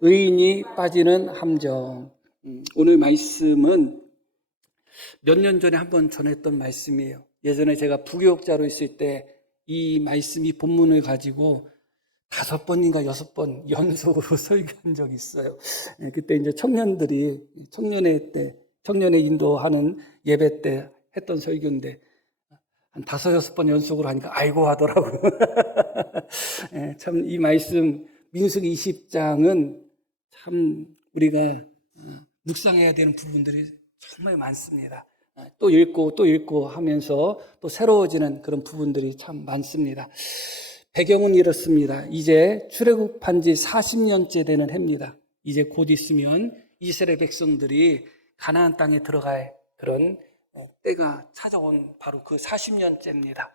의인이 빠지는 함정. 오늘 말씀은 몇 년 전에 한번 전했던 말씀이에요. 예전에 제가 부교육자로 있을 때 이 말씀이 본문을 가지고 5번인가 6번 연속으로 설교한 적이 있어요. 그때 이제 청년회 인도하는 예배 때 했던 설교인데 한 5-6번 연속으로 하니까 아이고 하더라고요. 참 이 말씀 민수기 20장은 참 우리가 묵상해야 되는 부분들이 정말 많습니다. 또 읽고 하면서 또 새로워지는 그런 부분들이 참 많습니다. 배경은 이렇습니다. 이제 출애굽한 지 40년째 되는 해입니다. 이제 곧 있으면 이스라엘 백성들이 가나안 땅에 들어갈 그런 때가 찾아온 바로 그 40년째입니다.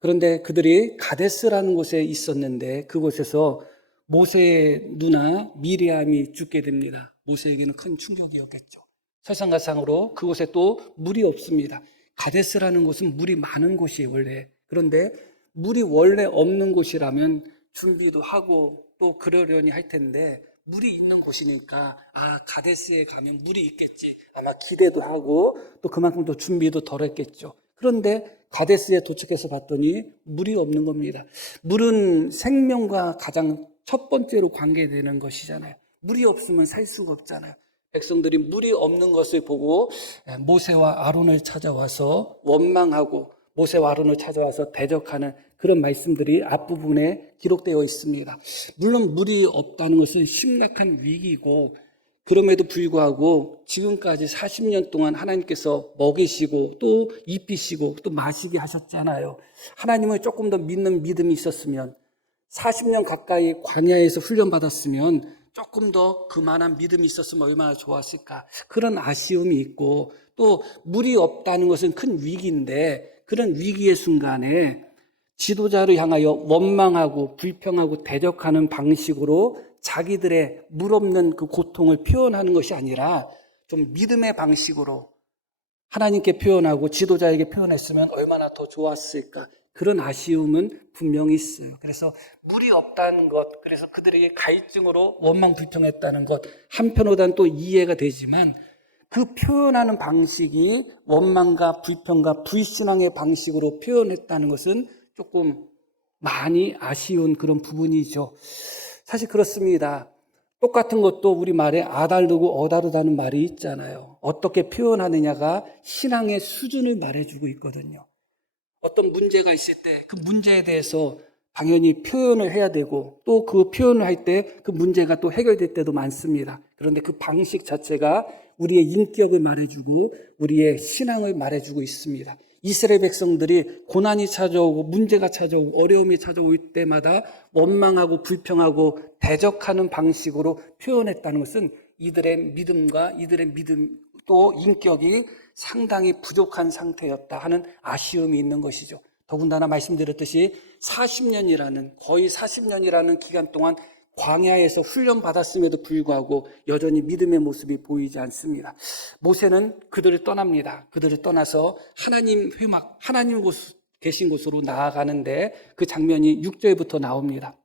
그런데 그들이 가데스라는 곳에 있었는데 그곳에서 모세의 누나 미리암이 죽게 됩니다. 모세에게는 큰 충격이었겠죠. 설상가상으로 그곳에 또 물이 없습니다. 가데스라는 곳은 물이 많은 곳이에요, 원래. 그런데 물이 원래 없는 곳이라면 준비도 하고 또 그러려니 할 텐데 물이 있는 곳이니까 가데스에 가면 물이 있겠지. 아마 기대도 하고 또 그만큼 또 준비도 덜 했겠죠. 그런데 가데스에 도착해서 봤더니 물이 없는 겁니다. 물은 생명과 가장 첫 번째로 관계되는 것이잖아요. 물이 없으면 살 수가 없잖아요. 백성들이 물이 없는 것을 보고 모세와 아론을 찾아와서 원망하고 모세와 아론을 찾아와서 대적하는 그런 말씀들이 앞부분에 기록되어 있습니다. 물론 물이 없다는 것은 심각한 위기고 그럼에도 불구하고 지금까지 40년 동안 하나님께서 먹이시고 또 입히시고 또 마시게 하셨잖아요. 하나님을 조금 더 믿는 믿음이 있었으면 40년 가까이 광야에서 훈련받았으면 조금 더 그만한 믿음이 있었으면 얼마나 좋았을까. 그런 아쉬움이 있고 또 물이 없다는 것은 큰 위기인데 그런 위기의 순간에 지도자를 향하여 원망하고 불평하고 대적하는 방식으로 자기들의 물 없는 그 고통을 표현하는 것이 아니라 좀 믿음의 방식으로 하나님께 표현하고 지도자에게 표현했으면 얼마나 더 좋았을까. 그런 아쉬움은 분명히 있어요. 그래서 물이 없다는 것, 그래서 그들에게 갈증으로 원망 불평했다는 것, 한편으로는 또 이해가 되지만 그 표현하는 방식이 원망과 불평과 불신앙의 방식으로 표현했다는 것은 조금 많이 아쉬운 그런 부분이죠. 사실 그렇습니다. 똑같은 것도 우리말에 아다르고 어다르다는 말이 있잖아요. 어떻게 표현하느냐가 신앙의 수준을 말해주고 있거든요. 어떤 문제가 있을 때 그 문제에 대해서 당연히 표현을 해야 되고 또 그 표현을 할 때 그 문제가 또 해결될 때도 많습니다. 그런데 그 방식 자체가 우리의 인격을 말해주고 우리의 신앙을 말해주고 있습니다. 이스라엘 백성들이 고난이 찾아오고 문제가 찾아오고 어려움이 찾아올 때마다 원망하고 불평하고 대적하는 방식으로 표현했다는 것은 이들의 믿음과 이들의 믿음 또 인격이 상당히 부족한 상태였다 하는 아쉬움이 있는 것이죠. 더군다나 말씀드렸듯이 40년이라는 거의 40년이라는 기간 동안 광야에서 훈련받았음에도 불구하고 여전히 믿음의 모습이 보이지 않습니다. 모세는 그들을 떠납니다. 그들을 떠나서 하나님 계신 곳으로 나아가는데 그 장면이 6절부터 나옵니다.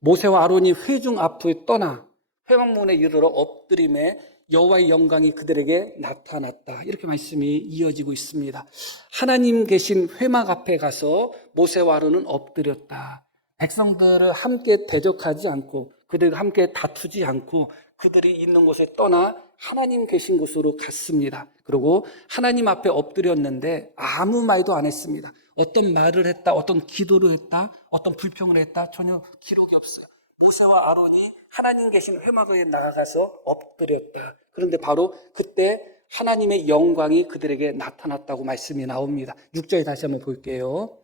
모세와 아론이 회중 앞을 떠나 회막문에 이르러 엎드림에 여호와의 영광이 그들에게 나타났다. 이렇게 말씀이 이어지고 있습니다. 하나님 계신 회막 앞에 가서 모세와 아론은 엎드렸다. 백성들을 함께 대적하지 않고 그들과 함께 다투지 않고 그들이 있는 곳에 떠나 하나님 계신 곳으로 갔습니다. 그리고 하나님 앞에 엎드렸는데 아무 말도 안 했습니다. 어떤 말을 했다, 어떤 기도를 했다, 어떤 불평을 했다 전혀 기록이 없어요. 모세와 아론이 하나님 계신 회막에 나가서 엎드렸다. 그런데 바로 그때 하나님의 영광이 그들에게 나타났다고 말씀이 나옵니다. 6절 다시 한번 볼게요.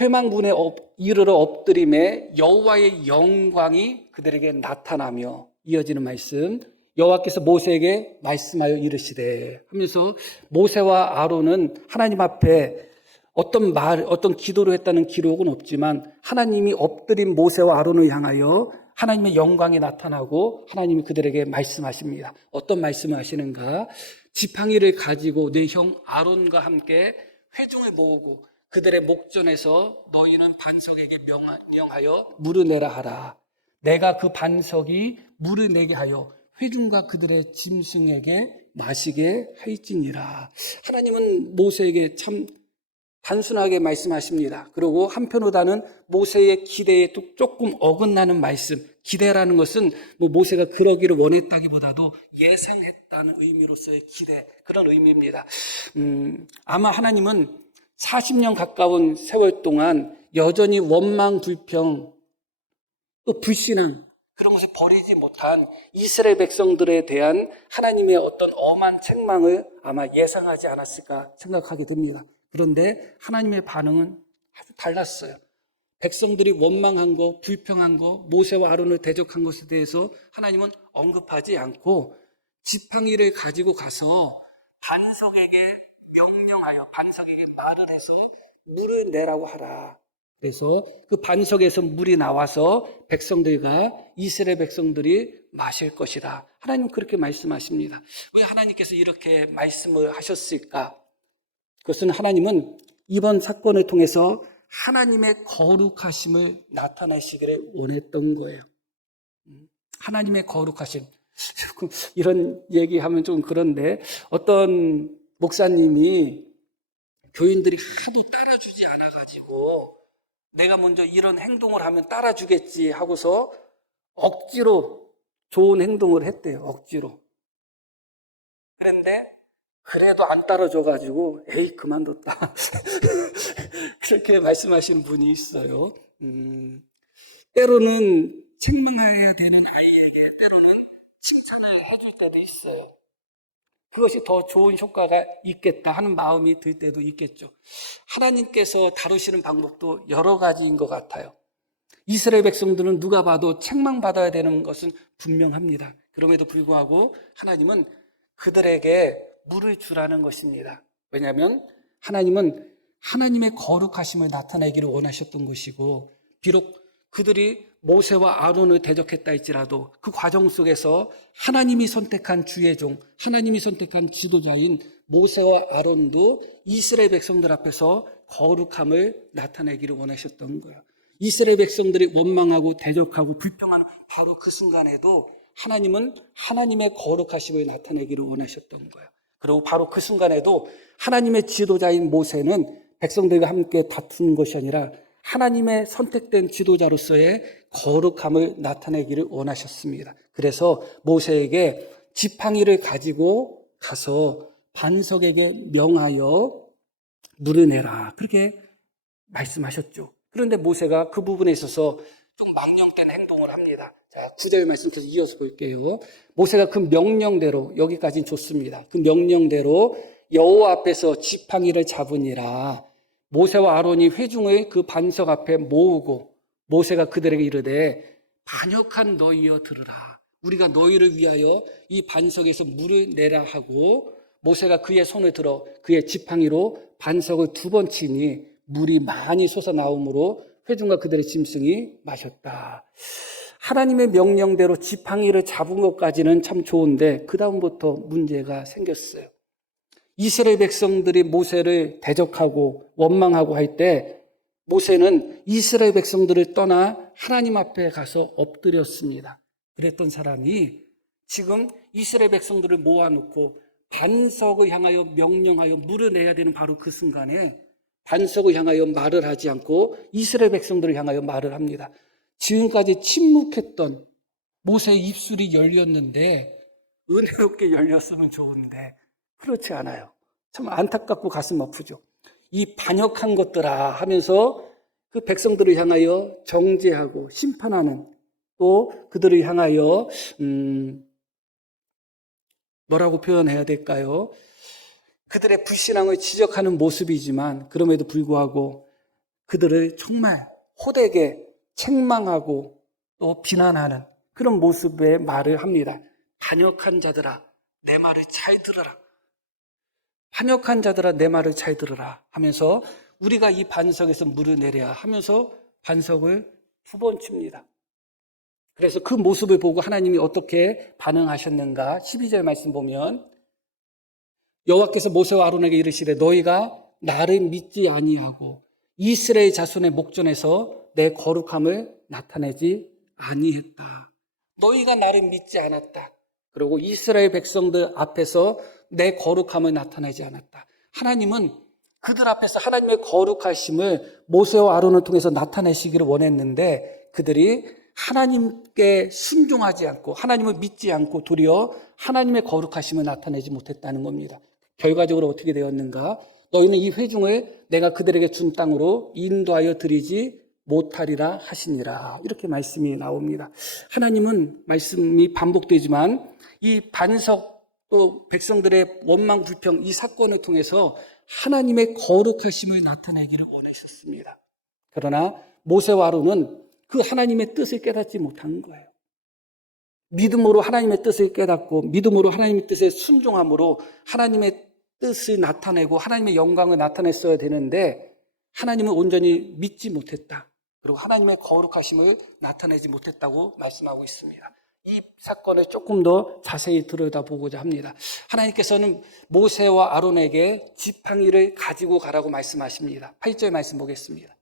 회막문에 이르러 엎드림에 여호와의 영광이 그들에게 나타나며 이어지는 말씀. 여호와께서 모세에게 말씀하여 이르시되 하면서 모세와 아론은 하나님 앞에 어떤 기도를 했다는 기록은 없지만 하나님이 엎드린 모세와 아론을 향하여 하나님의 영광이 나타나고 하나님이 그들에게 말씀하십니다. 어떤 말씀을 하시는가? 지팡이를 가지고 내 형 아론과 함께 회중을 모으고 그들의 목전에서 너희는 반석에게 명하여 물을 내라 하라. 내가 그 반석이 물을 내게 하여 회중과 그들의 짐승에게 마시게 할지니라. 하나님은 모세에게 참 단순하게 말씀하십니다. 그리고 한편으로다는 모세의 기대에 또 조금 어긋나는 말씀. 기대라는 것은 뭐 모세가 그러기를 원했다기보다도 예상했다는 의미로서의 기대, 그런 의미입니다. 아마 하나님은 40년 가까운 세월 동안 여전히 원망, 불평, 또 불신앙, 그런 것을 버리지 못한 이스라엘 백성들에 대한 하나님의 어떤 엄한 책망을 아마 예상하지 않았을까 생각하게 됩니다. 그런데 하나님의 반응은 아주 달랐어요. 백성들이 원망한 거, 불평한 거, 모세와 아론을 대적한 것에 대해서 하나님은 언급하지 않고 지팡이를 가지고 가서 반석에게 명령하여 반석에게 말을 해서 물을 내라고 하라. 그래서 그 반석에서 물이 나와서 백성들과 이스라엘 백성들이 마실 것이다. 하나님 그렇게 말씀하십니다. 왜 하나님께서 이렇게 말씀을 하셨을까? 그것은 하나님은 이번 사건을 통해서 하나님의 거룩하심을 나타내시기를 원했던 거예요. 하나님의 거룩하심. 이런 얘기하면 좀 그런데 어떤 목사님이 교인들이 하도 따라주지 않아가지고 내가 먼저 이런 행동을 하면 따라주겠지 하고서 억지로 좋은 행동을 했대요. 억지로. 그런데 그래도 안 따라줘가지고 에이 그만뒀다. 그렇게 말씀하시는 분이 있어요. 때로는 책망해야 되는 아이에게 때로는 칭찬을 해줄 때도 있어요. 그것이 더 좋은 효과가 있겠다 하는 마음이 들 때도 있겠죠. 하나님께서 다루시는 방법도 여러 가지인 것 같아요. 이스라엘 백성들은 누가 봐도 책망받아야 되는 것은 분명합니다. 그럼에도 불구하고 하나님은 그들에게 물을 주라는 것입니다. 왜냐하면 하나님은 하나님의 거룩하심을 나타내기를 원하셨던 것이고, 비록 그들이 모세와 아론을 대적했다 할지라도 그 과정 속에서 하나님이 선택한 주의 종, 하나님이 선택한 지도자인 모세와 아론도 이스라엘 백성들 앞에서 거룩함을 나타내기를 원하셨던 거예요. 이스라엘 백성들이 원망하고 대적하고 불평하는 바로 그 순간에도 하나님은 하나님의 거룩하심을 나타내기를 원하셨던 거예요. 그리고 바로 그 순간에도 하나님의 지도자인 모세는 백성들과 함께 다투는 것이 아니라 하나님의 선택된 지도자로서의 거룩함을 나타내기를 원하셨습니다. 그래서 모세에게 지팡이를 가지고 가서 반석에게 명하여 물을 내라. 그렇게 말씀하셨죠. 그런데 모세가 그 부분에 있어서 좀 망령된 행동을 합니다. 자, 9절 말씀 계속 이어서 볼게요. 모세가 그 명령대로, 여기까지는 좋습니다. 그 명령대로 여호와 앞에서 지팡이를 잡으니라. 모세와 아론이 회중을 그 반석 앞에 모으고 모세가 그들에게 이르되 반역한 너희여 들으라. 우리가 너희를 위하여 이 반석에서 물을 내라 하고 모세가 그의 손을 들어 그의 지팡이로 반석을 2번 치니 물이 많이 솟아나오므로 회중과 그들의 짐승이 마셨다. 하나님의 명령대로 지팡이를 잡은 것까지는 참 좋은데 그 다음부터 문제가 생겼어요. 이스라엘 백성들이 모세를 대적하고 원망하고 할 때 모세는 이스라엘 백성들을 떠나 하나님 앞에 가서 엎드렸습니다. 그랬던 사람이 지금 이스라엘 백성들을 모아놓고 반석을 향하여 명령하여 물을 내야 되는 바로 그 순간에 반석을 향하여 말을 하지 않고 이스라엘 백성들을 향하여 말을 합니다. 지금까지 침묵했던 모세의 입술이 열렸는데 은혜롭게 열렸으면 좋은데 그렇지 않아요. 참 안타깝고 가슴 아프죠. 이 반역한 것들아 하면서 그 백성들을 향하여 정죄하고 심판하는, 또 그들을 향하여 뭐라고 표현해야 될까요? 그들의 불신앙을 지적하는 모습이지만 그럼에도 불구하고 그들을 정말 호되게 책망하고 또 비난하는 그런 모습의 말을 합니다. 반역한 자들아 내 말을 잘 들어라. 반역한 자들아 내 말을 잘 들으라 하면서 우리가 이 반석에서 물을 내려야 하면서 반석을 2번 칩니다. 그래서 그 모습을 보고 하나님이 어떻게 반응하셨는가? 12절 말씀 보면 여호와께서 모세와 아론에게 이르시되 너희가 나를 믿지 아니하고 이스라엘 자손의 목전에서 내 거룩함을 나타내지 아니했다. 너희가 나를 믿지 않았다. 그리고 이스라엘 백성들 앞에서 내 거룩함을 나타내지 않았다. 하나님은 그들 앞에서 하나님의 거룩하심을 모세와 아론을 통해서 나타내시기를 원했는데 그들이 하나님께 순종하지 않고 하나님을 믿지 않고 도리어 하나님의 거룩하심을 나타내지 못했다는 겁니다. 결과적으로 어떻게 되었는가? 너희는 이 회중을 내가 그들에게 준 땅으로 인도하여 드리지 못하리라 하시니라. 이렇게 말씀이 나옵니다. 하나님은 말씀이 반복되지만 이 반석 또 백성들의 원망 불평 이 사건을 통해서 하나님의 거룩하심을 나타내기를 원하셨습니다. 그러나 모세와 아론은 그 하나님의 뜻을 깨닫지 못한 거예요. 믿음으로 하나님의 뜻을 깨닫고 믿음으로 하나님의 뜻에 순종함으로 하나님의 뜻을 나타내고 하나님의 영광을 나타냈어야 되는데 하나님은 온전히 믿지 못했다. 그리고 하나님의 거룩하심을 나타내지 못했다고 말씀하고 있습니다. 이 사건을 조금 더 자세히 들여다보고자 합니다. 하나님께서는 모세와 아론에게 지팡이를 가지고 가라고 말씀하십니다. 8절 말씀 보겠습니다.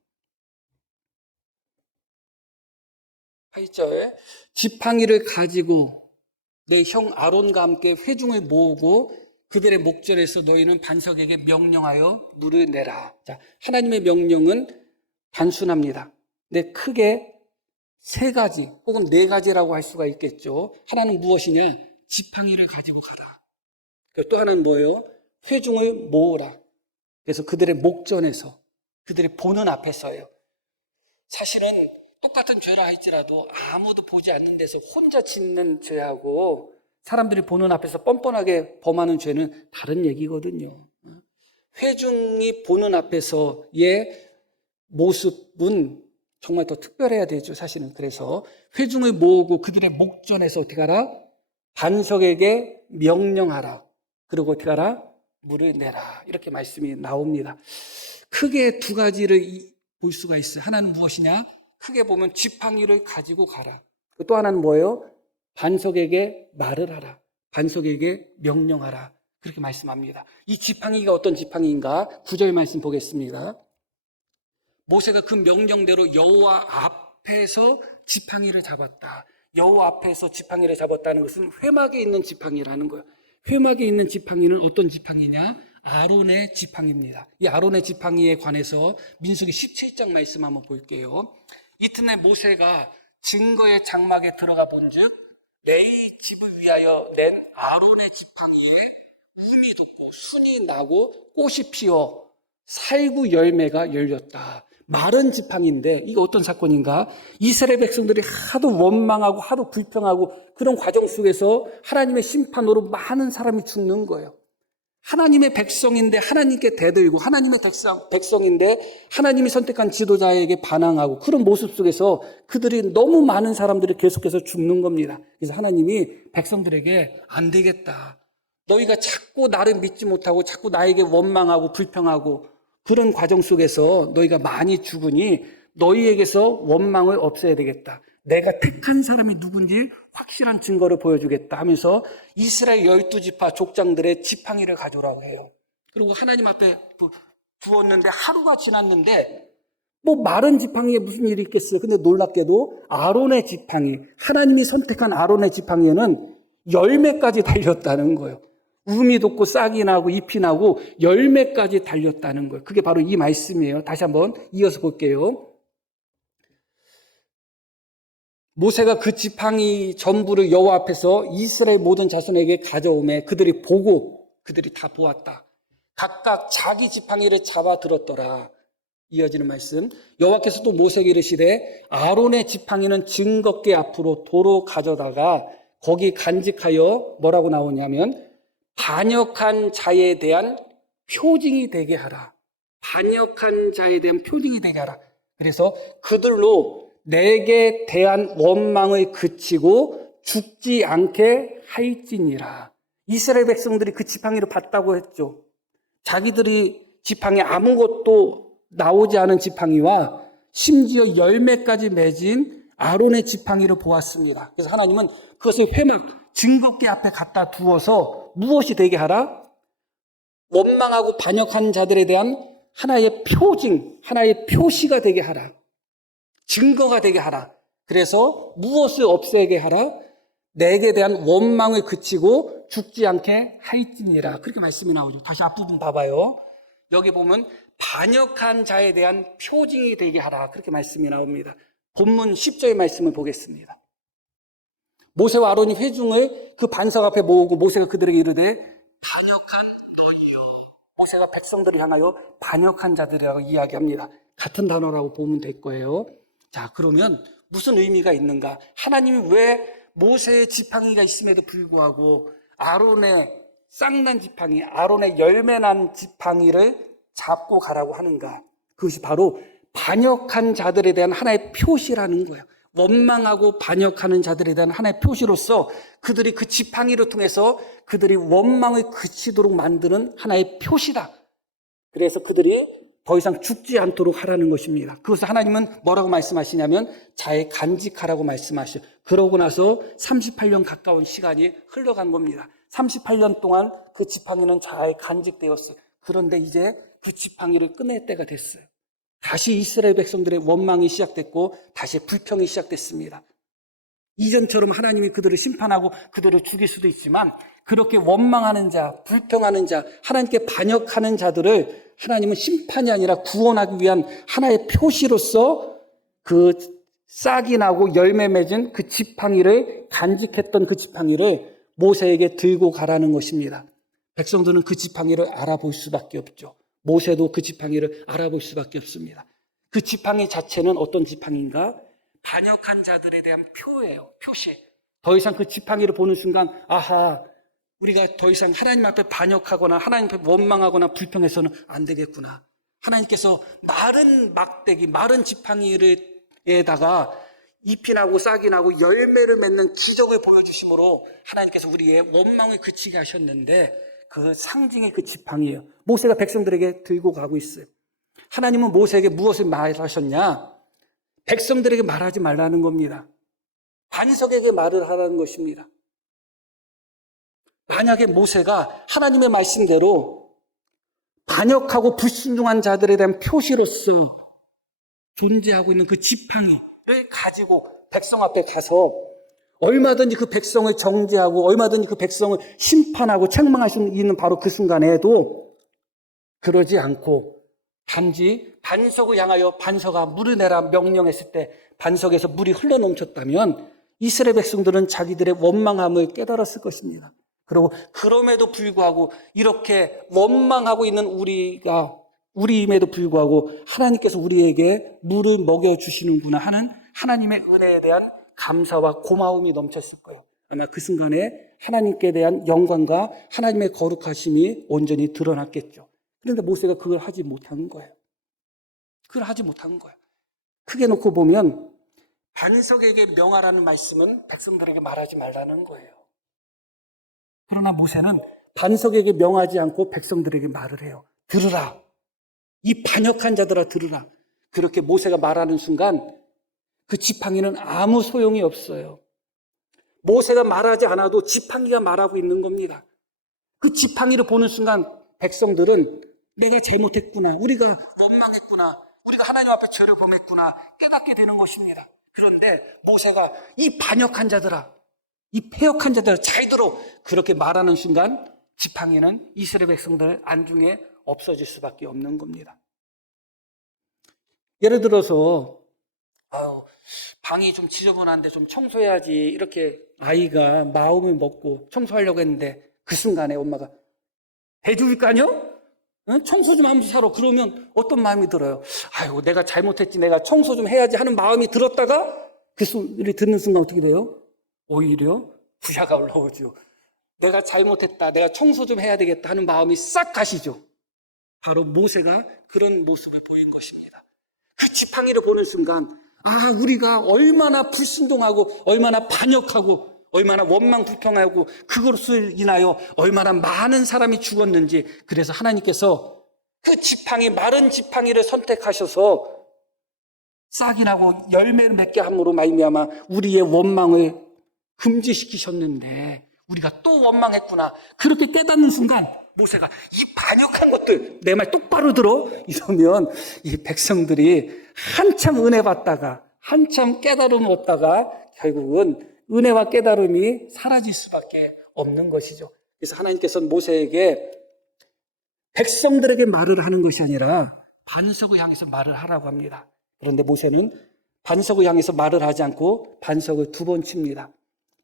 8절 지팡이를 가지고 내 형 아론과 함께 회중을 모으고 그들의 목전에서 너희는 반석에게 명령하여 물을 내라. 자, 하나님의 명령은 단순합니다. 근데 크게 세 가지 혹은 네 가지라고 할 수가 있겠죠. 하나는 무엇이냐? 지팡이를 가지고 가라. 또 하나는 뭐예요? 회중을 모으라. 그래서 그들의 목전에서 그들의 보는 앞에서요. 사실은 똑같은 죄를 할지라도 아무도 보지 않는 데서 혼자 짓는 죄하고 사람들이 보는 앞에서 뻔뻔하게 범하는 죄는 다른 얘기거든요. 회중이 보는 앞에서의 모습은 정말 더 특별해야 되죠, 사실은. 그래서 회중을 모으고 그들의 목전에서 어떻게 하라? 반석에게 명령하라. 그리고 어떻게 하라? 물을 내라. 이렇게 말씀이 나옵니다. 크게 두 가지를 볼 수가 있어요. 하나는 무엇이냐? 크게 보면 지팡이를 가지고 가라. 또 하나는 뭐예요? 반석에게 말을 하라. 반석에게 명령하라. 그렇게 말씀합니다. 이 지팡이가 어떤 지팡이인가? 9절 말씀 보겠습니다. 모세가 그 명령대로 여호와 앞에서 지팡이를 잡았다. 여호와 앞에서 지팡이를 잡았다는 것은 회막에 있는 지팡이라는 거예요. 회막에 있는 지팡이는 어떤 지팡이냐? 아론의 지팡이입니다. 이 아론의 지팡이에 관해서 민수기 17장 말씀 한번 볼게요. 이튿날 모세가 증거의 장막에 들어가 본즉 내 집을 위하여 낸 아론의 지팡이에 움이 돋고 순이 나고 꽃이 피어 살구 열매가 열렸다. 마른 지팡이인데 이게 어떤 사건인가? 이스라엘 백성들이 하도 원망하고 하도 불평하고 그런 과정 속에서 하나님의 심판으로 많은 사람이 죽는 거예요. 하나님의 백성인데 하나님께 대들고 하나님의 백성인데 하나님이 선택한 지도자에게 반항하고 그런 모습 속에서 그들이 너무 많은 사람들이 계속해서 죽는 겁니다. 그래서 하나님이 백성들에게 안 되겠다. 너희가 자꾸 나를 믿지 못하고 자꾸 나에게 원망하고 불평하고 그런 과정 속에서 너희가 많이 죽으니 너희에게서 원망을 없애야 되겠다. 내가 택한 사람이 누군지 확실한 증거를 보여주겠다 하면서 이스라엘 12지파 족장들의 지팡이를 가져오라고 해요. 그리고 하나님 앞에 두었는데 하루가 지났는데 뭐 마른 지팡이에 무슨 일이 있겠어요. 근데 놀랍게도 아론의 지팡이, 하나님이 선택한 아론의 지팡이에는 열매까지 달렸다는 거예요. 움이 돋고 싹이 나고 잎이 나고 열매까지 달렸다는 거예요. 그게 바로 이 말씀이에요. 다시 한번 이어서 볼게요. 모세가 그 지팡이 전부를 여호와 앞에서 이스라엘 모든 자손에게 가져오매 그들이 보고 그들이 다 보았다. 각각 자기 지팡이를 잡아 들었더라. 이어지는 말씀. 여호와께서 또 모세에게 이르시되 아론의 지팡이는 증거궤 앞으로 도로 가져다가 거기 간직하여 뭐라고 나오냐면 반역한 자에 대한 표징이 되게 하라. 반역한 자에 대한 표징이 되게 하라. 그래서 그들로 내게 대한 원망을 그치고 죽지 않게 할지니라. 이스라엘 백성들이 그 지팡이를 봤다고 했죠. 자기들이 지팡이 아무것도 나오지 않은 지팡이와 심지어 열매까지 맺은 아론의 지팡이를 보았습니다. 그래서 하나님은 그것을 회막, 증거궤 앞에 갖다 두어서 무엇이 되게 하라? 원망하고 반역한 자들에 대한 하나의 표징, 하나의 표시가 되게 하라. 증거가 되게 하라. 그래서 무엇을 없애게 하라? 내게 대한 원망을 그치고 죽지 않게 하일지니라. 그렇게 말씀이 나오죠. 다시 앞부분 봐봐요. 여기 보면 반역한 자에 대한 표징이 되게 하라. 그렇게 말씀이 나옵니다. 본문 10절의 말씀을 보겠습니다. 모세와 아론이 회중을 그 반석 앞에 모으고 모세가 그들에게 이르되 반역한 너희여. 모세가 백성들을 향하여 반역한 자들이라고 이야기합니다. 같은 단어라고 보면 될 거예요. 자, 그러면 무슨 의미가 있는가? 하나님이 왜 모세의 지팡이가 있음에도 불구하고 아론의 쌍난 지팡이, 아론의 열매난 지팡이를 잡고 가라고 하는가? 그것이 바로 반역한 자들에 대한 하나의 표시라는 거예요. 원망하고 반역하는 자들에 대한 하나의 표시로서 그들이 그 지팡이를 통해서 그들이 원망을 그치도록 만드는 하나의 표시다. 그래서 그들이 더 이상 죽지 않도록 하라는 것입니다. 그것을 하나님은 뭐라고 말씀하시냐면 자에 간직하라고 말씀하셔요. 그러고 나서 38년 가까운 시간이 흘러간 겁니다. 38년 동안 그 지팡이는 자에 간직되었어요. 그런데 이제 그 지팡이를 끊을 때가 됐어요. 다시 이스라엘 백성들의 원망이 시작됐고 다시 불평이 시작됐습니다. 이전처럼 하나님이 그들을 심판하고 그들을 죽일 수도 있지만 그렇게 원망하는 자, 불평하는 자, 하나님께 반역하는 자들을 하나님은 심판이 아니라 구원하기 위한 하나의 표시로서 그 싹이 나고 열매 맺은 그 지팡이를 간직했던 그 지팡이를 모세에게 들고 가라는 것입니다. 백성들은 그 지팡이를 알아볼 수밖에 없죠. 모세도 그 지팡이를 알아볼 수밖에 없습니다. 그 지팡이 자체는 어떤 지팡이인가? 반역한 자들에 대한 표예요. 표시. 더 이상 그 지팡이를 보는 순간 아하, 우리가 더 이상 하나님 앞에 반역하거나 하나님 앞에 원망하거나 불평해서는 안 되겠구나. 하나님께서 마른 막대기, 마른 지팡이에다가 잎이 나고 싹이 나고 열매를 맺는 기적을 보여주심으로 하나님께서 우리의 원망을 그치게 하셨는데 그 상징이 그 지팡이에요. 모세가 백성들에게 들고 가고 있어요. 하나님은 모세에게 무엇을 말하셨냐? 백성들에게 말하지 말라는 겁니다. 반석에게 말을 하라는 것입니다. 만약에 모세가 하나님의 말씀대로 반역하고 불순종한 자들에 대한 표시로서 존재하고 있는 그 지팡이를 가지고 백성 앞에 가서 얼마든지 그 백성을 정죄하고 얼마든지 그 백성을 심판하고 책망할 수 있는 바로 그 순간에도 그러지 않고 단지 반석을 향하여 반석아 물을 내라 명령했을 때 반석에서 물이 흘러넘쳤다면 이스라엘 백성들은 자기들의 원망함을 깨달았을 것입니다. 그리고 그럼에도 불구하고 이렇게 원망하고 있는 우리임에도 불구하고 하나님께서 우리에게 물을 먹여주시는구나 하는 하나님의 은혜에 대한 감사와 고마움이 넘쳤을 거예요. 아마 그 순간에 하나님께 대한 영광과 하나님의 거룩하심이 온전히 드러났겠죠. 그런데 모세가 그걸 하지 못한 거예요. 그걸 하지 못한 거예요. 크게 놓고 보면 반석에게 명하라는 말씀은 백성들에게 말하지 말라는 거예요. 그러나 모세는 반석에게 명하지 않고 백성들에게 말을 해요. 들으라. 이 반역한 자들아 들으라. 그렇게 모세가 말하는 순간 그 지팡이는 아무 소용이 없어요. 모세가 말하지 않아도 지팡이가 말하고 있는 겁니다. 그 지팡이를 보는 순간 백성들은 내가 잘못했구나. 우리가 원망했구나. 우리가 하나님 앞에 죄를 범했구나. 깨닫게 되는 것입니다. 그런데 모세가 이 반역한 자들아, 이 패역한 자들아 잘 들어. 그렇게 말하는 순간 지팡이는 이스라엘 백성들 안중에 없어질 수밖에 없는 겁니다. 예를 들어서 방이 좀 지저분한데 좀 청소해야지 이렇게 아이가 마음을 먹고 청소하려고 했는데 그 순간에 엄마가 해줄 거 아니요? 청소 좀 하면서 살아. 그러면 어떤 마음이 들어요? 아유, 내가 잘못했지. 내가 청소 좀 해야지 하는 마음이 들었다가 그 소리 듣는 순간 어떻게 돼요? 오히려 부야가 올라오죠. 내가 잘못했다. 내가 청소 좀 해야 되겠다 하는 마음이 싹 가시죠. 바로 모세가 그런 모습을 보인 것입니다. 그 지팡이를 보는 순간 우리가 얼마나 불순종하고 얼마나 반역하고 얼마나 원망 불평하고 그것을 인하여 얼마나 많은 사람이 죽었는지 그래서 하나님께서 그 지팡이 마른 지팡이를 선택하셔서 싹이 나고 열매를 맺게 함으로 말미암아 우리의 원망을 금지시키셨는데 우리가 또 원망했구나. 그렇게 깨닫는 순간 모세가 이 반역한 것들 내 말 똑바로 들어 이러면 이 백성들이 한참 은혜 받다가 한참 깨달음을 얻다가 결국은 은혜와 깨달음이 사라질 수밖에 없는 것이죠. 그래서 하나님께서는 모세에게 백성들에게 말을 하는 것이 아니라 반석을 향해서 말을 하라고 합니다. 그런데 모세는 반석을 향해서 말을 하지 않고 반석을 2번 칩니다.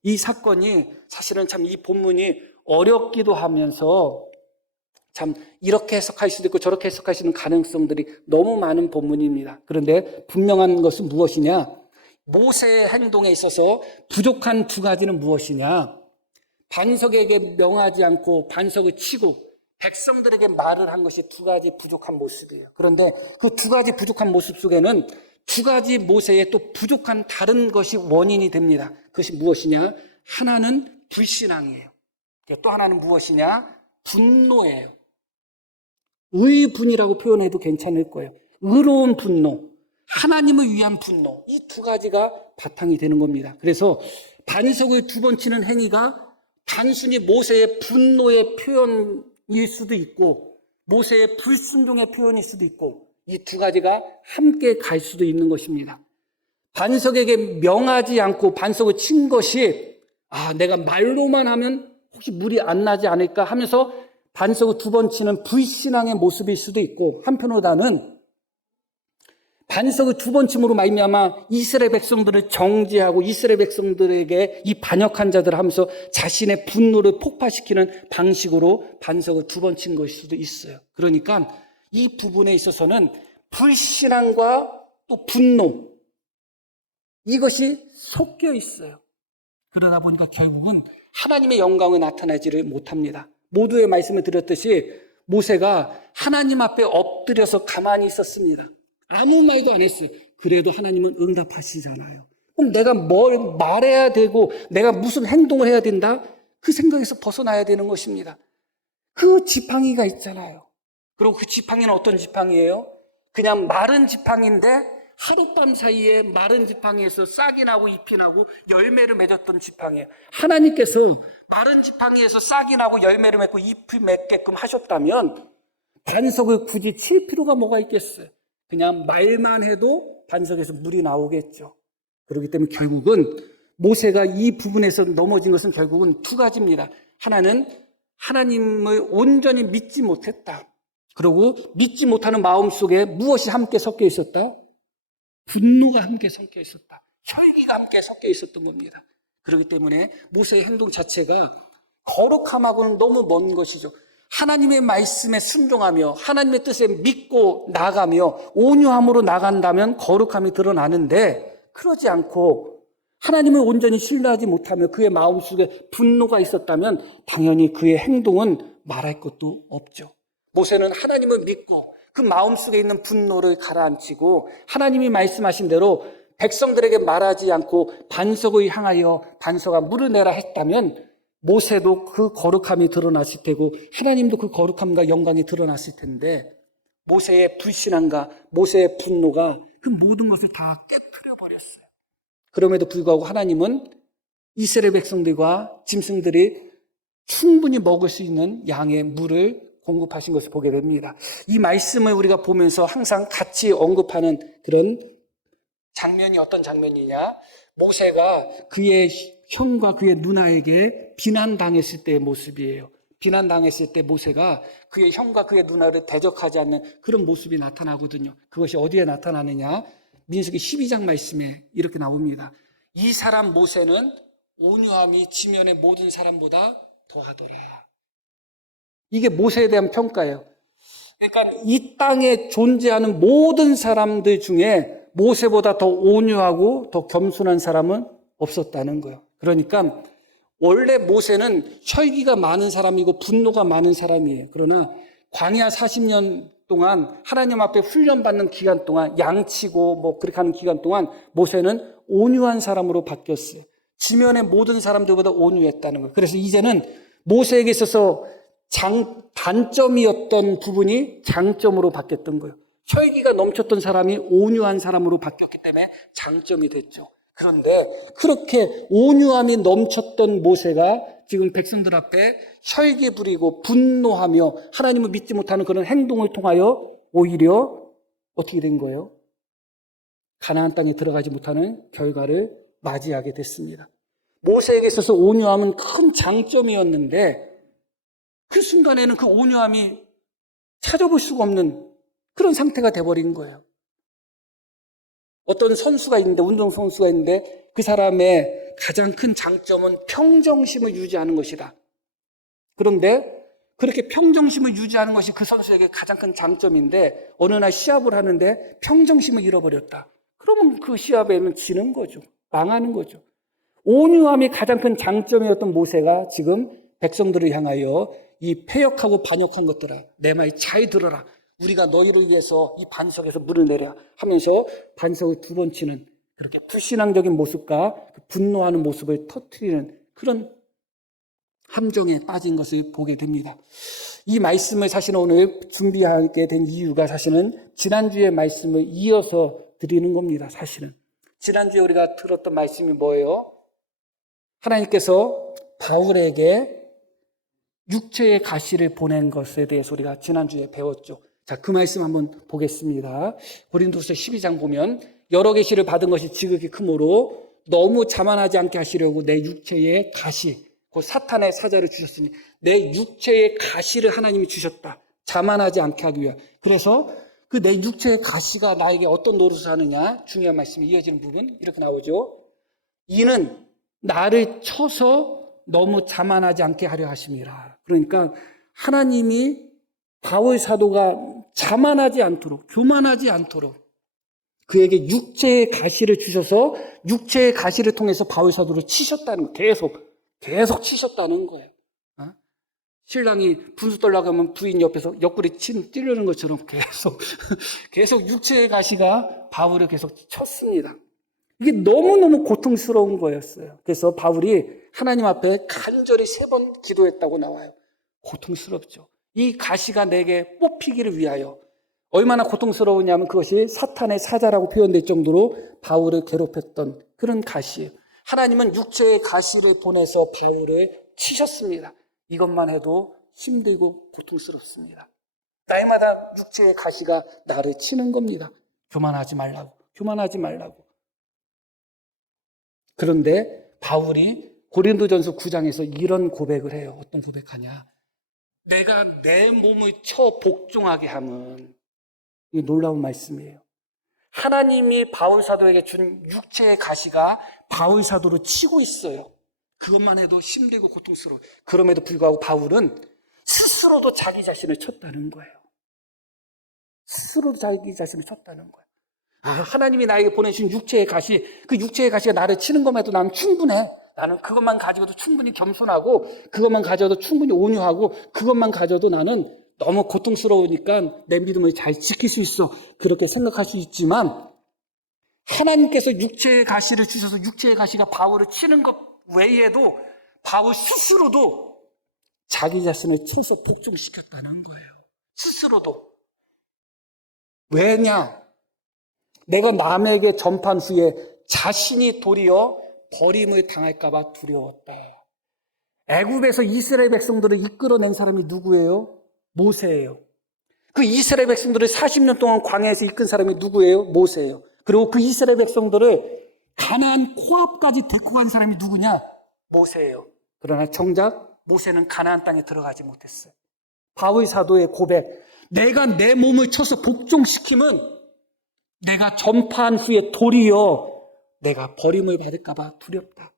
이 사건이 사실은 참 이 본문이 어렵기도 하면서 참 이렇게 해석할 수도 있고 저렇게 해석할 수 있는 가능성들이 너무 많은 본문입니다. 그런데 분명한 것은 무엇이냐? 모세의 행동에 있어서 부족한 2가지는 무엇이냐? 반석에게 명하지 않고 반석을 치고 백성들에게 말을 한 것이 2가지 부족한 모습이에요. 그런데 그 2가지 부족한 모습 속에는 2가지 모세의 또 부족한 다른 것이 원인이 됩니다. 그것이 무엇이냐? 하나는 불신앙이에요. 또 하나는 무엇이냐? 분노예요. 의분이라고 표현해도 괜찮을 거예요. 의로운 분노, 하나님을 위한 분노, 이 2가지가 바탕이 되는 겁니다. 그래서 반석을 2번 치는 행위가 단순히 모세의 분노의 표현일 수도 있고 모세의 불순종의 표현일 수도 있고 이 2가지가 함께 갈 수도 있는 것입니다. 반석에게 명하지 않고 반석을 친 것이 내가 말로만 하면 혹시 물이 안 나지 않을까 하면서 반석을 2번 치는 불신앙의 모습일 수도 있고 한편으로는 반석을 2번 침으로 말미암아 이스라엘 백성들을 정죄하고 이스라엘 백성들에게 이 반역한 자들을 하면서 자신의 분노를 폭발시키는 방식으로 반석을 2번 친 것일 수도 있어요. 그러니까 이 부분에 있어서는 불신앙과 또 분노 이것이 섞여 있어요. 그러다 보니까 결국은 하나님의 영광을 나타내지를 못합니다. 모두의 말씀을 드렸듯이 모세가 하나님 앞에 엎드려서 가만히 있었습니다. 아무 말도 안 했어요. 그래도 하나님은 응답하시잖아요. 그럼 내가 뭘 말해야 되고 내가 무슨 행동을 해야 된다? 그 생각에서 벗어나야 되는 것입니다. 그 지팡이가 있잖아요. 그리고 그 지팡이는 어떤 지팡이예요? 그냥 마른 지팡이인데 하룻밤 사이에 마른 지팡이에서 싹이 나고 잎이 나고 열매를 맺었던 지팡이에요. 하나님께서 마른 지팡이에서 싹이 나고 열매를 맺고 잎이 맺게끔 하셨다면 반석을 굳이 칠 필요가 뭐가 있겠어요? 그냥 말만 해도 반석에서 물이 나오겠죠. 그렇기 때문에 결국은 모세가 이 부분에서 넘어진 것은 결국은 2가지입니다. 하나는 하나님을 온전히 믿지 못했다. 그리고 믿지 못하는 마음 속에 무엇이 함께 섞여 있었다? 분노가 함께 섞여 있었다. 혈기가 함께 섞여 있었던 겁니다. 그렇기 때문에 모세의 행동 자체가 거룩함하고는 너무 먼 것이죠. 하나님의 말씀에 순종하며 하나님의 뜻에 믿고 나가며 온유함으로 나간다면 거룩함이 드러나는데 그러지 않고 하나님을 온전히 신뢰하지 못하며 그의 마음속에 분노가 있었다면 당연히 그의 행동은 말할 것도 없죠. 모세는 하나님을 믿고 그 마음속에 있는 분노를 가라앉히고 하나님이 말씀하신 대로 백성들에게 말하지 않고 반석을 향하여 반석아 물을 내라 했다면 모세도 그 거룩함이 드러났을 테고 하나님도 그 거룩함과 영광이 드러났을 텐데 모세의 불신앙과 모세의 분노가 그 모든 것을 다 깨트려 버렸어요. 그럼에도 불구하고 하나님은 이스라엘 백성들과 짐승들이 충분히 먹을 수 있는 양의 물을 공급하신 것을 보게 됩니다. 이 말씀을 우리가 보면서 항상 같이 언급하는 그런 장면이 어떤 장면이냐? 모세가 그의 형과 그의 누나에게 비난당했을 때의 모습이에요. 비난당했을 때 모세가 그의 형과 그의 누나를 대적하지 않는 그런 모습이 나타나거든요. 그것이 어디에 나타나느냐? 민수기 12장 말씀에 이렇게 나옵니다. 이 사람 모세는 온유함이 지면의 모든 사람보다 더하더라. 이게 모세에 대한 평가예요. 그러니까 이 땅에 존재하는 모든 사람들 중에 모세보다 더 온유하고 더 겸손한 사람은 없었다는 거예요. 그러니까 원래 모세는 혈기가 많은 사람이고 분노가 많은 사람이에요. 그러나 광야 40년 동안 하나님 앞에 훈련받는 기간 동안 양치고 뭐 그렇게 하는 기간 동안 모세는 온유한 사람으로 바뀌었어요. 지면의 모든 사람들보다 온유했다는 거예요. 그래서 이제는 모세에게 있어서 단점이었던 부분이 장점으로 바뀌었던 거예요. 혈기가 넘쳤던 사람이 온유한 사람으로 바뀌었기 때문에 장점이 됐죠. 그런데 그렇게 온유함이 넘쳤던 모세가 지금 백성들 앞에 혈기 부리고 분노하며 하나님을 믿지 못하는 그런 행동을 통하여 오히려 어떻게 된 거예요? 가나안 땅에 들어가지 못하는 결과를 맞이하게 됐습니다. 모세에게 있어서 온유함은 큰 장점이었는데 그 순간에는 그 온유함이 찾아볼 수가 없는 그런 상태가 돼버린 거예요. 어떤 선수가 있는데, 운동선수가 있는데 그 사람의 가장 큰 장점은 평정심을 유지하는 것이다. 그런데 그렇게 평정심을 유지하는 것이 그 선수에게 가장 큰 장점인데 어느 날 시합을 하는데 평정심을 잃어버렸다. 그러면 그 시합에는 지는 거죠. 망하는 거죠. 온유함이 가장 큰 장점이었던 모세가 지금 백성들을 향하여 이 패역하고 반역한 것들아, 내 말 잘 들어라. 우리가 너희를 위해서 이 반석에서 물을 내려 하면서 반석을 2번 치는 그렇게 불신앙적인 모습과 분노하는 모습을 터뜨리는 그런 함정에 빠진 것을 보게 됩니다. 이 말씀을 사실은 오늘 준비하게 된 이유가 사실은 지난주의 말씀을 이어서 드리는 겁니다. 사실은 지난주에 우리가 들었던 말씀이 뭐예요? 하나님께서 바울에게 육체의 가시를 보낸 것에 대해서 우리가 지난주에 배웠죠. 자, 그 말씀 한번 보겠습니다. 고린도서 12장 보면 여러 계시를 받은 것이 지극히 크므로 너무 자만하지 않게 하시려고 내 육체의 가시, 그 사탄의 사자를 주셨으니 내 육체의 가시를 하나님이 주셨다. 자만하지 않게 하기 위하여. 그래서 그 내 육체의 가시가 나에게 어떤 노릇을 하느냐, 중요한 말씀이 이어지는 부분 이렇게 나오죠. 이는 나를 쳐서 너무 자만하지 않게 하려 하심이라. 그러니까 하나님이 바울 사도가 자만하지 않도록, 교만하지 않도록 그에게 육체의 가시를 주셔서 육체의 가시를 통해서 바울 사도를 치셨다는 거예요. 계속 치셨다는 거예요. 신랑이 분수 떨라고 하면 부인 옆에서 옆구리 찌르는 것처럼 계속 육체의 가시가 바울을 계속 쳤습니다. 이게 너무너무 고통스러운 거였어요. 그래서 바울이 하나님 앞에 간절히 3번 기도했다고 나와요. 고통스럽죠. 이 가시가 내게 뽑히기를 위하여. 얼마나 고통스러우냐면 그것이 사탄의 사자라고 표현될 정도로 바울을 괴롭혔던 그런 가시예요. 하나님은 육체의 가시를 보내서 바울을 치셨습니다. 이것만 해도 힘들고 고통스럽습니다. 날마다 육체의 가시가 나를 치는 겁니다. 교만하지 말라고. 그런데 바울이 고린도전서 9장에서 이런 고백을 해요. 어떤 고백하냐? 내가 내 몸을 쳐 복종하게 함은, 이 놀라운 말씀이에요. 하나님이 바울 사도에게 준 육체의 가시가 바울 사도를 치고 있어요. 그것만 해도 힘들고 고통스러워. 그럼에도 불구하고 바울은 스스로도 자기 자신을 쳤다는 거예요. 하나님이 나에게 보내신 육체의 가시, 그 육체의 가시가 나를 치는 것만 해도 나는 충분해. 나는 그것만 가지고도 충분히 겸손하고, 그것만 가져도 충분히 온유하고, 그것만 가져도 나는 너무 고통스러우니까 내 믿음을 잘 지킬 수 있어. 그렇게 생각할 수 있지만, 하나님께서 육체의 가시를 주셔서 육체의 가시가 바울을 치는 것 외에도 바울 스스로도 자기 자신을 쳐서 복종시켰다는 거예요. 스스로도. 왜냐? 내가 남에게 전판 후에 자신이 도리어 버림을 당할까 봐 두려웠다. 애굽에서 이스라엘 백성들을 이끌어낸 사람이 누구예요? 모세예요. 그 이스라엘 백성들을 40년 동안 광야에서 이끈 사람이 누구예요? 모세예요. 그리고 그 이스라엘 백성들을 가나안 코앞까지 데리고 간 사람이 누구냐? 모세예요. 그러나 정작 모세는 가나안 땅에 들어가지 못했어요. 바울 사도의 고백, 내가 내 몸을 쳐서 복종시키면 내가 전파한 후에 도리어 내가 버림을 받을까 봐 두렵다.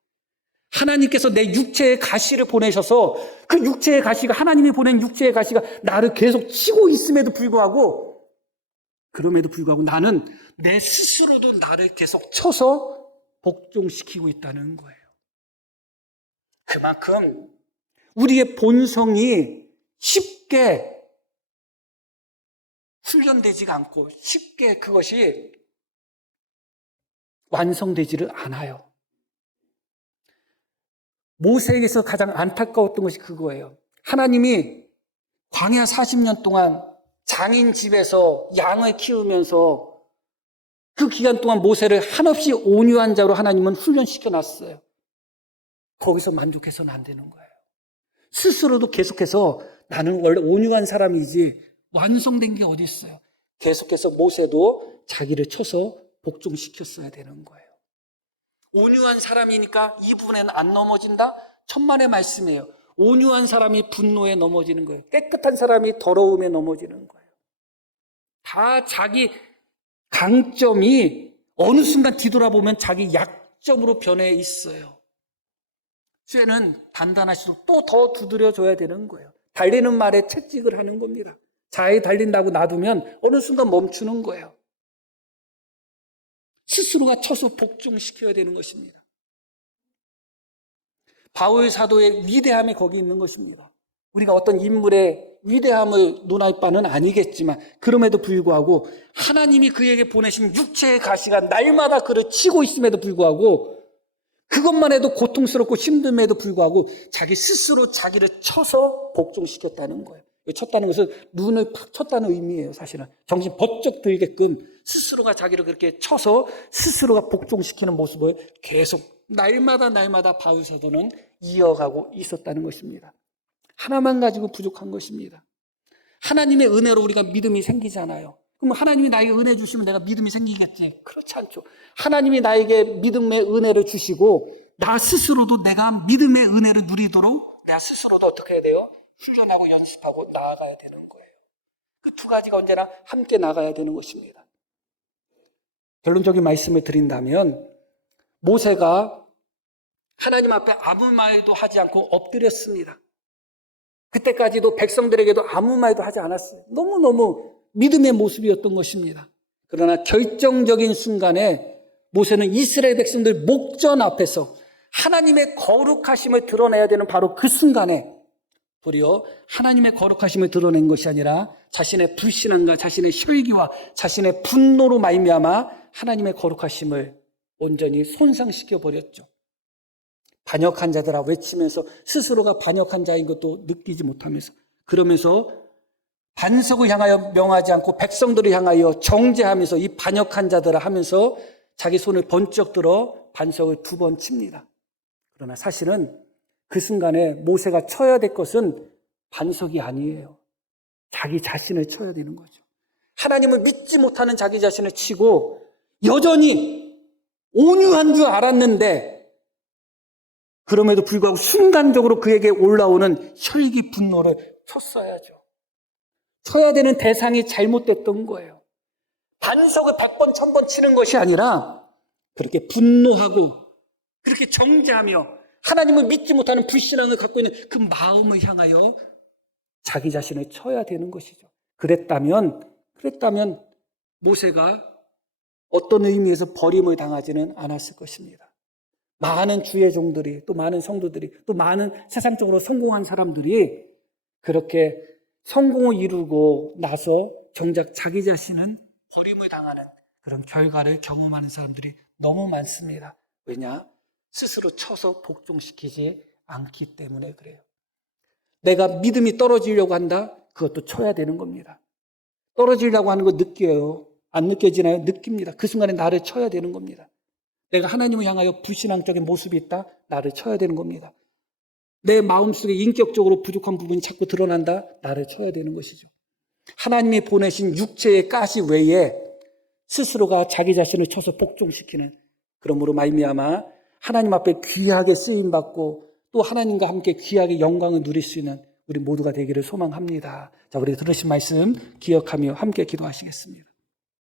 하나님께서 내 육체의 가시를 보내셔서 그 육체의 가시가, 하나님이 보낸 육체의 가시가 나를 계속 치고 있음에도 불구하고, 그럼에도 불구하고 나는 내 스스로도 나를 계속 쳐서 복종시키고 있다는 거예요. 그만큼 우리의 본성이 쉽게 훈련되지가 않고 쉽게 그것이 완성되지를 않아요. 모세에게서 가장 안타까웠던 것이 그거예요. 하나님이 광야 40년 동안 장인 집에서 양을 키우면서 그 기간 동안 모세를 한없이 온유한 자로 하나님은 훈련시켜 놨어요. 거기서 만족해서는 안 되는 거예요. 스스로도 계속해서 나는 원래 온유한 사람이지 완성된 게 어디 있어요. 계속해서 모세도 자기를 쳐서 복종시켰어야 되는 거예요. 온유한 사람이니까 이 부분에는 안 넘어진다? 천만의 말씀이에요. 온유한 사람이 분노에 넘어지는 거예요. 깨끗한 사람이 더러움에 넘어지는 거예요. 다 자기 강점이 어느 순간 뒤돌아보면 자기 약점으로 변해 있어요. 쇠는 단단하시도록 또 더 두드려줘야 되는 거예요. 달리는 말에 채찍을 하는 겁니다. 잘 달린다고 놔두면 어느 순간 멈추는 거예요. 스스로가 쳐서 복종시켜야 되는 것입니다. 바울 사도의 위대함이 거기 있는 것입니다. 우리가 어떤 인물의 위대함을 논할 바는 아니겠지만 그럼에도 불구하고 하나님이 그에게 보내신 육체의 가시가 날마다 그를 치고 있음에도 불구하고 그것만 해도 고통스럽고 힘듦에도 불구하고 자기 스스로 자기를 쳐서 복종시켰다는 거예요. 쳤다는 것은 눈을 팍 쳤다는 의미예요. 사실은 정신 번쩍 들게끔 스스로가 자기를 그렇게 쳐서 스스로가 복종시키는 모습을 계속 날마다 바울 사도는 이어가고 있었다는 것입니다. 하나만 가지고 부족한 것입니다. 하나님의 은혜로 우리가 믿음이 생기잖아요. 그럼 하나님이 나에게 은혜 주시면 내가 믿음이 생기겠지? 그렇지 않죠. 하나님이 나에게 믿음의 은혜를 주시고 나 스스로도 내가 믿음의 은혜를 누리도록 내가 스스로도 어떻게 해야 돼요? 훈련하고 연습하고 나아가야 되는 거예요. 그 두 가지가 언제나 함께 나가야 되는 것입니다. 결론적인 말씀을 드린다면 모세가 하나님 앞에 아무 말도 하지 않고 엎드렸습니다. 그때까지도 백성들에게도 아무 말도 하지 않았어요. 너무너무 믿음의 모습이었던 것입니다. 그러나 결정적인 순간에 모세는 이스라엘 백성들 목전 앞에서 하나님의 거룩하심을 드러내야 되는 바로 그 순간에 도리어 하나님의 거룩하심을 드러낸 것이 아니라 자신의 불신앙과 자신의 혈기와 자신의 분노로 말미암아 하나님의 거룩하심을 온전히 손상시켜 버렸죠. 반역한 자들아 외치면서 스스로가 반역한 자인 것도 느끼지 못하면서 그러면서 반석을 향하여 명하지 않고 백성들을 향하여 정죄하면서 이 반역한 자들아 하면서 자기 손을 번쩍 들어 반석을 2번 칩니다. 그러나 사실은 그 순간에 모세가 쳐야 될 것은 반석이 아니에요. 자기 자신을 쳐야 되는 거죠. 하나님을 믿지 못하는 자기 자신을 치고 여전히 온유한 줄 알았는데 그럼에도 불구하고 순간적으로 그에게 올라오는 혈기 분노를 쳤어야죠. 쳐야 되는 대상이 잘못됐던 거예요. 반석을 100번, 1000번 치는 것이 아니라 그렇게 분노하고 그렇게 정죄하며 하나님을 믿지 못하는 불신앙을 갖고 있는 그 마음을 향하여 자기 자신을 쳐야 되는 것이죠. 그랬다면 모세가 어떤 의미에서 버림을 당하지는 않았을 것입니다. 많은 주의 종들이 또 많은 성도들이 또 많은 세상적으로 성공한 사람들이 그렇게 성공을 이루고 나서 정작 자기 자신은 버림을 당하는 그런 결과를 경험하는 사람들이 너무 많습니다. 왜냐? 스스로 쳐서 복종시키지 않기 때문에 그래요. 내가 믿음이 떨어지려고 한다? 그것도 쳐야 되는 겁니다. 떨어지려고 하는 거 느껴요. 안 느껴지나요? 느낍니다. 그 순간에 나를 쳐야 되는 겁니다. 내가 하나님을 향하여 불신앙적인 모습이 있다? 나를 쳐야 되는 겁니다. 내 마음속에 인격적으로 부족한 부분이 자꾸 드러난다? 나를 쳐야 되는 것이죠. 하나님이 보내신 육체의 가시 외에 스스로가 자기 자신을 쳐서 복종시키는 그러므로 말미암아 하나님 앞에 귀하게 쓰임받고 또 하나님과 함께 귀하게 영광을 누릴 수 있는 우리 모두가 되기를 소망합니다. 자, 우리 들으신 말씀 기억하며 함께 기도하시겠습니다.